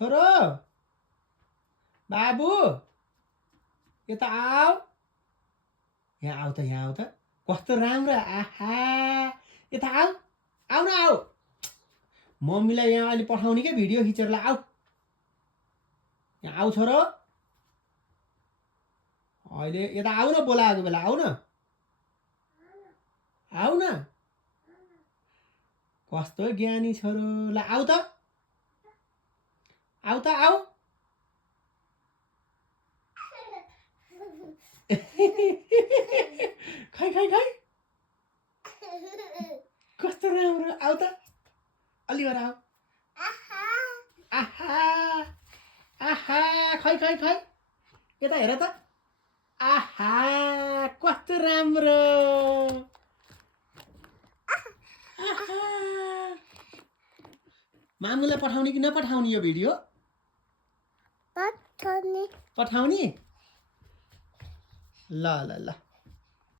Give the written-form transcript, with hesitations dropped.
छोरो बाबु यता आऊ यहाँ आऊ त कस्तो राम्रो आहा यता आऊ आऊ न आऊ मम्मीलाई यहाँ अहिले पठाउने के भिडियो खिचेर ल आऊ यहाँ आऊ छोरो अहिले यता आऊ न बोलाएको बेला आऊ न आऊ न कस्तो ज्ञानी छोरो ल आऊ त आऊ खै कस्तो राम्रो आऊ त अलि गर आऊ आहा आहा खै यता हेर त आहा कस्तो राम्रो मामुलाई पठाउने कि नपठाउने यो भिडियो पठाउने ल